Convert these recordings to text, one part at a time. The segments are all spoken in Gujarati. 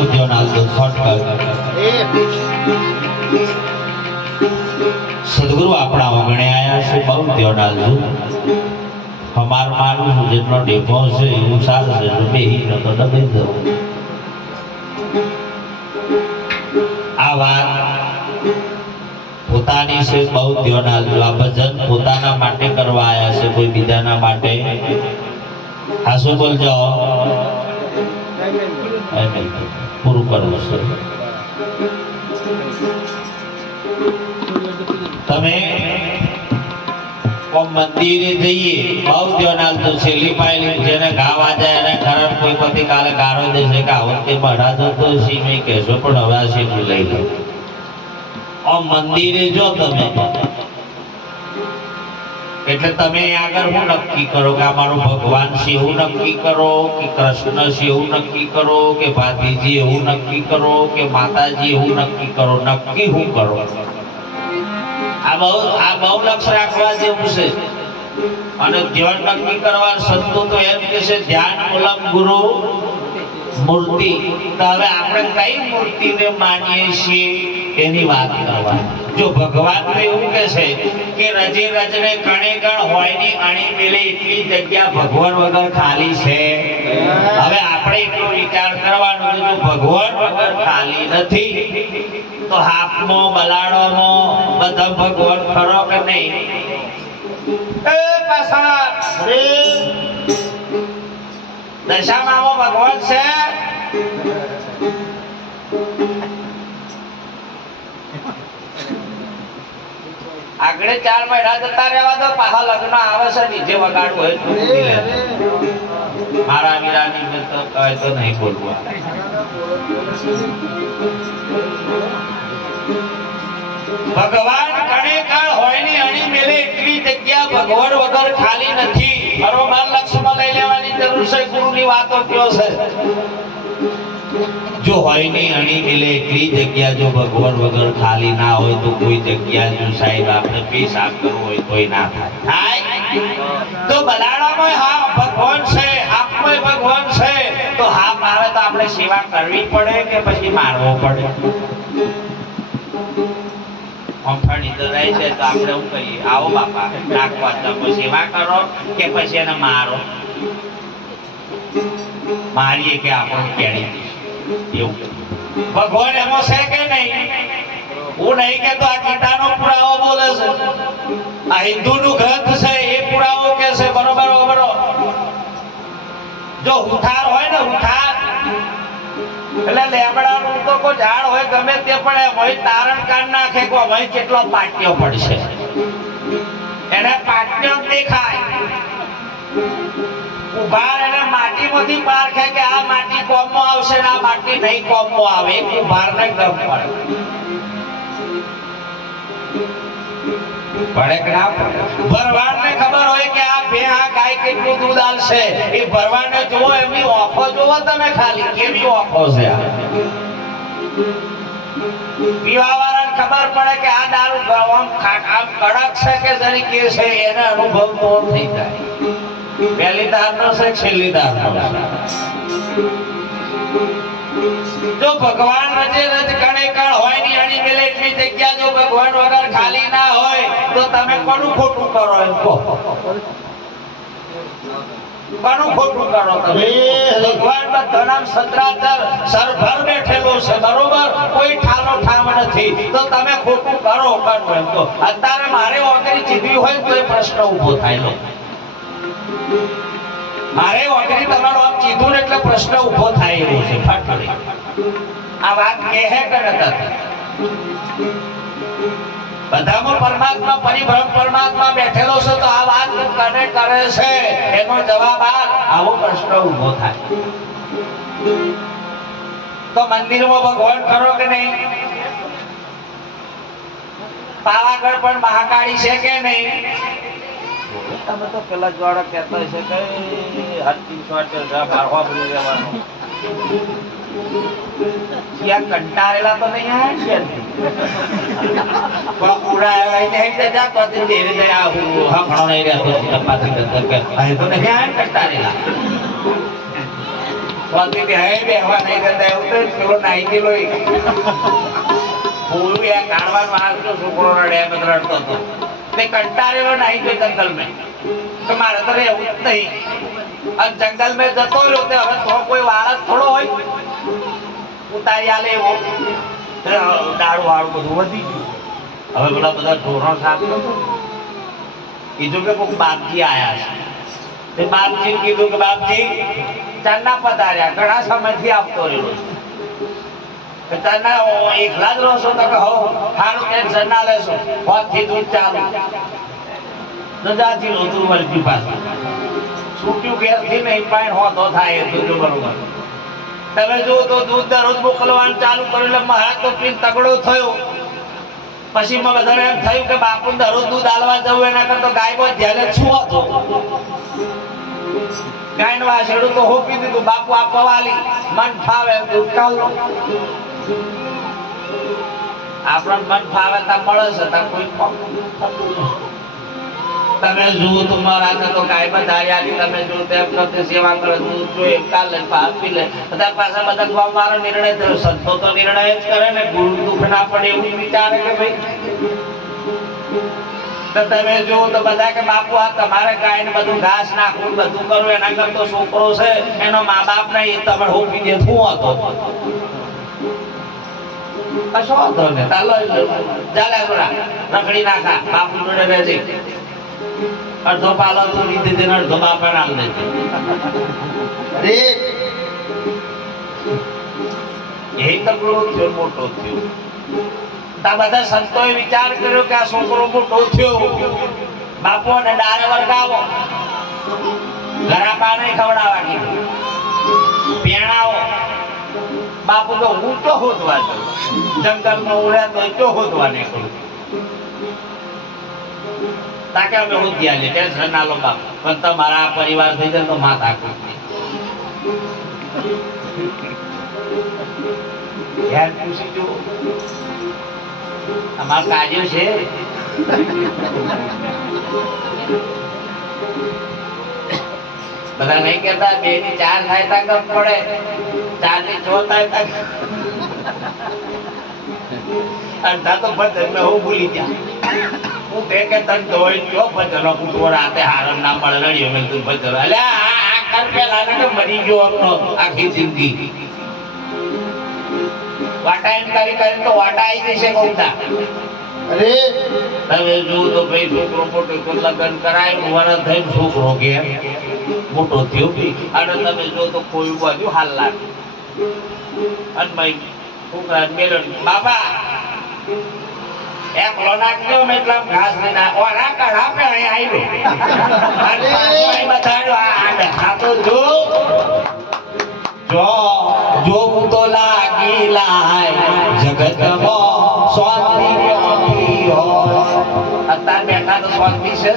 બહુદ્યોના શોર્ટકટ સદગુરુ આપણા વગણે આયા છે બહુદ્યોના અમાર માનું જેટલો ડેપો છે એવું સારું છે તો બેહી ન તો દબાઈ દો આ વાત પોતાની છે બહુદ્યોના આ ભજન પોતાના માટે કરવા આયા છે કોઈ બીજાના માટે આ શું બોલજો પૂરું કરવું છે તમે મંદિરે જઈએ બહુદ્યોના તો છેલ્લી પાયલી જેને ઘા વાજાય એને ખરાબ કોઈ પતિ કાલે ગારો દેશે કે આવત કે બઢા જતો સીમે કહેશો પણ હવે આ સીધું લઈ લો મંદિરે જો તમે એટલે તમે આગળ હું નક્કી કરો કે અમારું ભગવાન છે એવું નક્કી કરો કે કૃષ્ણ છે એવું નક્કી કરો કે ભાતીજી એવું નક્કી કરો કે માતાજી એવું નક્કી કરો નક્કી હું કરો આ બહુ લક્ષ રાખવા જેવું છે અને ધ્યાન નક્કી કરવા સંતો તો એમ કે છે ધ્યાન મૂલમ ગુરુ મૂર્તિ તો હવે આપણે કઈ મૂર્તિને માનીએ છીએ એની વાત કરવા જો ભગવાન તો એવું કે છે કે રજે રજને કણે કણ હોય ની અણી મેલે એટલી જગ્યા ભગવાન વગર ખાલી છે હવે આપણે એટલો વિચાર કરવાનો કે જો ભગવાન વગર ખાલી નથી તો હાથમાં બલાડોમાં બધા ભગવાન ખરો કે નહીં એ પાછા દશામામાં ભગવાન છે આગળ 4 મહિના જતા રહેવા દો પાછા લગ્ન આવે છે નીચે વગાડવું હોય મારા વીરાની મેં તો કહે તો નહીં બોલવું ભગવાન કણે કણ હોય ની અણી મેલે એટલી જગ્યા ભગવાન વગર ખાલી નથી બરોબર લક્ષ્યમાં લઈ લેવાની જરૂર છે ગુરુની વાતો કયો છે જો હોય ની અણી મેલે એટલી જગ્યા જો ભગવાન વગર ખાલી ના હોય તો કોઈ જગ્યા જો સાહેબ આપણે પેશાબ કરવો હોય તોય ના થાય તો બલાડામાં હા ભગવાન છે હાથમાં ભગવાન છે તો હા મારે તો આપણે સેવા કરવી પડે કે પછી મારવો પડે કંફાણી તો રહી છે તો આપણે શું કહીએ આવો બાપા નાખવા તમે સેવા કરો કે પછી એને મારો મારીએ કે આપણે કેડી એવું ભગવાન એમાં છે કે નહીં હું નહીં કેતો આ ગીતાનો પુરાવો બોલે છે આ હિન્દુનું ગ્રંથ છે એ પુરાવો કે છે બરોબર બરોબર જો હુથાર હોય ને હુથાર એટલે લેબડાનું તો કોઈ ઝાડ હોય ગમે તે પણ હોય તારણ કાઢ નાખે કો હોય કેટલો પાટિયો પડશે એને પાટિયો દેખાય ઉભાર એને માટીમાંથી પારખે કે આ માટી કોમમાં આવશે ને આ માટી નહીં કોમમાં આવે ઉભારને ગમ પડે પડે કે ના પડે ભરવાડને ખબર હોય કે આ બે આ ગાય કેટલું દૂધ આલશે એ ભરવાડને જોવો એમની ઓખો જોવો તમે ખાલી કેવી ઓખો છે પીવાવાળાને ખબર પડે કે આ દારૂ આમ કડક છે કે જરી કે છે એને અનુભવ તો થઈ જાય પહેલી દારનો છે છેલ્લી દારનો જો ભગવાન રજે રજ કણે કણ હોય ની અણી મેલે એટલી જગ્યા જો ભગવાન વગર ખાલી ના હોય તો તમે કોનું ખોટું કરો એમ કહો કોનું ખોટું કરો તમે ભગવાન બધાનામ સત્રાચર સરભર બેઠેલો છે બરોબર કોઈ ઠાલો ઠામ નથી તો તમે ખોટું કરો કરો એમ કહો અત્યારે મારે ઓગરી જીવી હોય તો એ પ્રશ્ન ઊભો થાય લો મારે ઓગરી તમારો આમ કીધું એટલે પ્રશ્ન ઊભો થાય એવો છે ફટફડી આ વાત કહે કે નથી બધામાં પરમાત્મા પરિભ્રમ પરમાત્મા બેઠેલો છે તો આ વાત કને કરે છે એનો જવાબ આવો પ્રશ્ન ઊભો થાય તો મંદિરમાં ભગવાન ખરો કે નહીં પાવાગઢ પણ મહાકાળી છે કે નહીં તમે તો પેલા જોડે કહેતો છે કે હરતી શોટ મારવા ભરી રહેવાનું ત્યાં કંટાળેલા તો નહીં આવ્યા છે પણ પૂરા નહીં જા તો ધીરે ધીરે આવું હમણો નહીં રહેતો પાછી અંદર કે અહીં તો નહીં આવ્યા કંટાળેલા વાંધી બેહવા નહીં દેતા એવું તો પેલો નાઈ ગયેલો પૂરું એ કાઢવાનું આવતો છોકરો રડ્યા બધ રડતો હતો તે કંટાળેલો નાઈ ગયો જંગલ મેં તો મારે તો રહેવું જ નહીં અને જંગલ મેં જતો રહ્યો તે હવે તો કોઈ વાળા થોડો હોય ઉતારી આલે એવો દાડું વાળું બધું વધી ગયું હવે પેલા બધા ઢોરો સાફ કરતો કીધું કે કોઈક બાપજી આયા છે તે બાપજી કીધું કે બાપજી ચાંદા પધાર્યા ઘણા સમયથી આપતો રહ્યો છે ચાંદા એકલા જ રહો છો તો કે હો સારું ટેન્શન ના લેશો હોતથી દૂધ ચાલુ નજાથી લોતું વળગ્યું પાછું છૂટ્યું ઘેરથી નહીં પાણી હોતો થાય એટલું જો બરોબર તમે જો તો દૂધ દરરોજ મોકલવાનું ચાલુ કર્યું એટલે મહારાજ તો પીને તગડો થયો પછી બધાને એમ થયું કે બાપુ દરરોજ દૂધ આલવા જવું એના કરતા ગાય બહુ ધ્યાને છું હતો ગાયનું વાછરડું તો હોપી દીધું બાપુ આપવા વાલી મન ફાવે એમ દૂધ કાઢો આપણને મન ફાવે ત્યાં મળે છે ત્યાં કોઈ તમે જુઓ તો મારા તો ગાય બધારી આલી તમે જો તેમ કરતે સેવા કરે દૂધ જો એમ કાલે આપી લે બધા પાછા બધા મારો નિર્ણય થયો સંતો તો નિર્ણય જ કરે ને ગુરુ દુઃખ ના પડે એવું વિચારે કે ભાઈ તો તમે જો તો બધા કે બાપુ આ તમારે ગાય ને બધું ઘાસ નાખવું બધું કરવું એના કરતો છોકરો છે એનો મા બાપ નહીં તમે હોપી દે શું હતો કશો હતો ને ચાલો ચાલે રખડી નાખા બાપુ જોડે રહેજે અડધો પાલો તો લીધી દે અડધો બાપા નામ દે અરે એ તકડો થયો મોટો થયો તા બધા સંતોએ વિચાર કર્યો કે આ છોકરો મોટો થયો બાપુ ને ડારે વર્ગાવો ઘરા પાને ખવડાવવા કીધું પેણાવો બાપુ તો ઊંચો હોદવા જંગલમાં ઉડ્યા તો ઊંચો હોદવા નીકળ્યું તાકે અમે હોદ્યા લે ટેન્શન ના લો બાપ પણ તમારા પરિવાર થઈ જાય તો માથા કૂટી યાર પૂછી જો અમાર કાજ્યો છે બધા નહીં કહેતા 2 ની 4 થાય તા કમ પડે 4 ની 6 થાય તા અડધા તો ભજન મેં હું ભૂલી ગયા હું કે તન દોઈ ગયો ભજનો પૂછવો રાતે હારણ ના મળે લડ્યો મેં તું ભજન અલે આ કર પેલા ને મરી ગયો આપણો આખી જિંદગી વાટા એમ કરી કરીને તો વાટા આવી જશે કોમતા અરે તમે જો તો ભાઈ છોકરો મોટો તો લગ્ન કરાયું વરસ થઈ છોકરો કે મોટો થયો અને તમે જો તો કોઈ બાજુ હાલ લાગે અને ભાઈ છોકરા મેળવ બાબા એક લોનાકજો મેટલા ઘાસ ના ઓરા કઢા પે આવ્યો અરે બતાડો આ બેઠા તો જો તો લાગી લાય જગતમાં શાંતિ ક્યોથી હોય અત્યારે બેઠા તો શાંતિ છે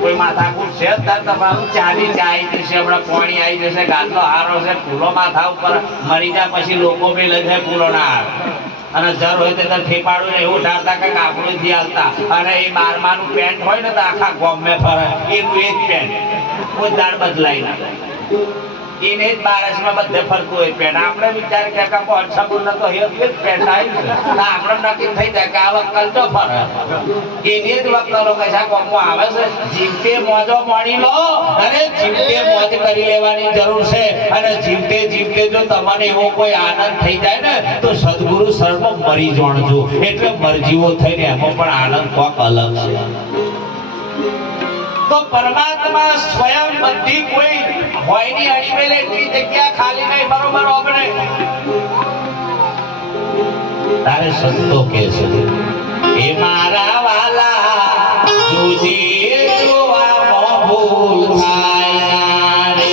કોઈ માથાકૂટ છે અત્યારે તમારું ચાલી જાય જશે હમણાં પાણી આવી જશે ગાદલો હારો છે ફૂલો માથા ઉપર મરી જાય પછી લોકો મેલે છે ફૂલો ના હાર અને જર હોય તો ઠેપાડું ને એવું ઢાળતા કે કાપડું થી હાલતા અને એ 12માનું પેન્ટ હોય ને તો આખા ગોમે ફરે એનું એ જ પેન્ટ કોઈ દાળ બદલાઈ ના એને જ બારસમાં બધે ફરતું હોય પેન્ટ આપણે વિચાર કે સબૂર તો એ જ પેન્ટ આવી આપણે નક્કી થઈ જાય કે આ વખત તો ફરે એની જ વખત કશા કોમો આવે છે જીવતે મોજો મળી લો અને જીવતે મોજ કરી લેવાની જરૂર છે અને જીવતે જીવતે જો તમને એવો કોઈ આનંદ થઈ જાય ને તો સદગુરુ શરણમાં મરી જોણજો એટલે મરજીવો થઈને એમાં પણ આનંદ કોક અલગ છે તો પરમાત્મા સ્વયં બધી કોઈ હોયની અડીમેલે એટલી જગ્યા ખાલી નહીં બરોબર આપણે તારે સંતો કે છે એ મારા વાલા જોજે જોવામાં ભૂલ થાય રે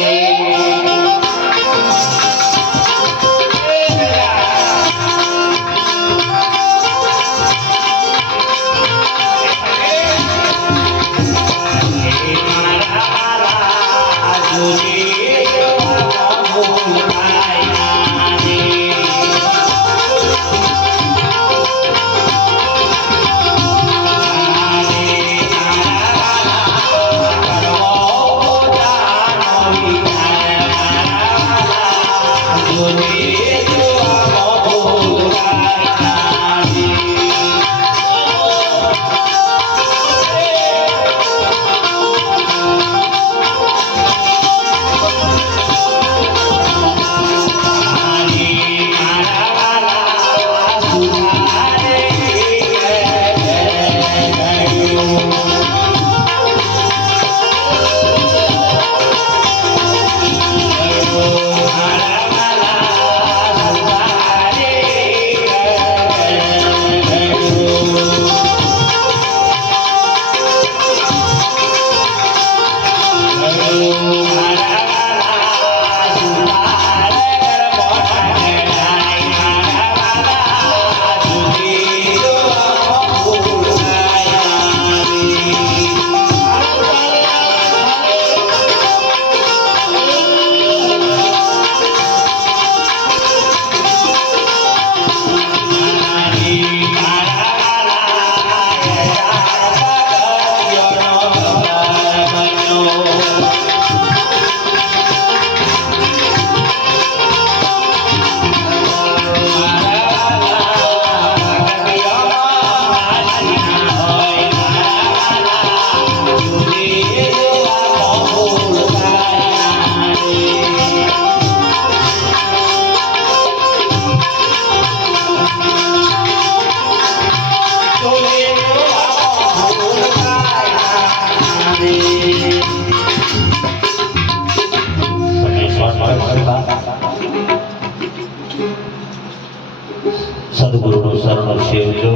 સદગુરુનું શરણ સેવજો,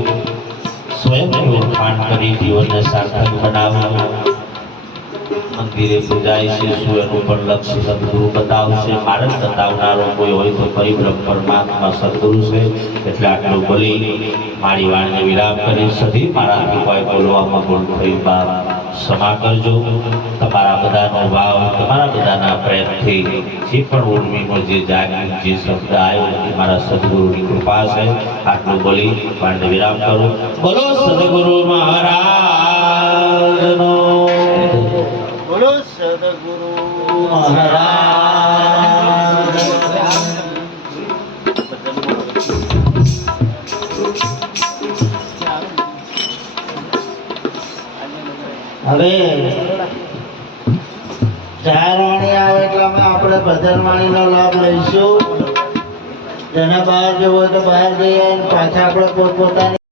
સ્વયંની ઓળખાણ કરી જીવનને સાર્થક બનાવવું. મંદિરે પૂજાય છે શું એનું પણ લક્ષ્ય સદગુરુ બતાવશે. માર્ગ બતાવનારો કોઈ હોય તો પરિબ્રહ્મ પરમાત્મા સદગુરુ છે. એટલે આટલું બોલી મારી વાણીને વિરામ કરી સધી મારાથી કોઈ બોલવામાં ભૂલ થઈ બાપ ક્ષમા કરજો. તમારા બધાનો ભાવ, તમારા બધાના પ્રેમથી જે પણ ઉર્મિનો જે જાગ્યો જે શબ્દ આવ્યો એ મારા સદગુરુની કૃપા છે. આટલું બોલી વાણીને વિરામ કરું. બોલો સદગુરુ મહારાજનો. બોલો સદગુરુ મહારાજ. હવે જાહેર વાણી આવે એટલે આપણે ભજન વાણીનો લાભ લઈશું. જેને બહાર જવું હોય તો બહાર જઈએ, પાછા આપણે પોતપોતાની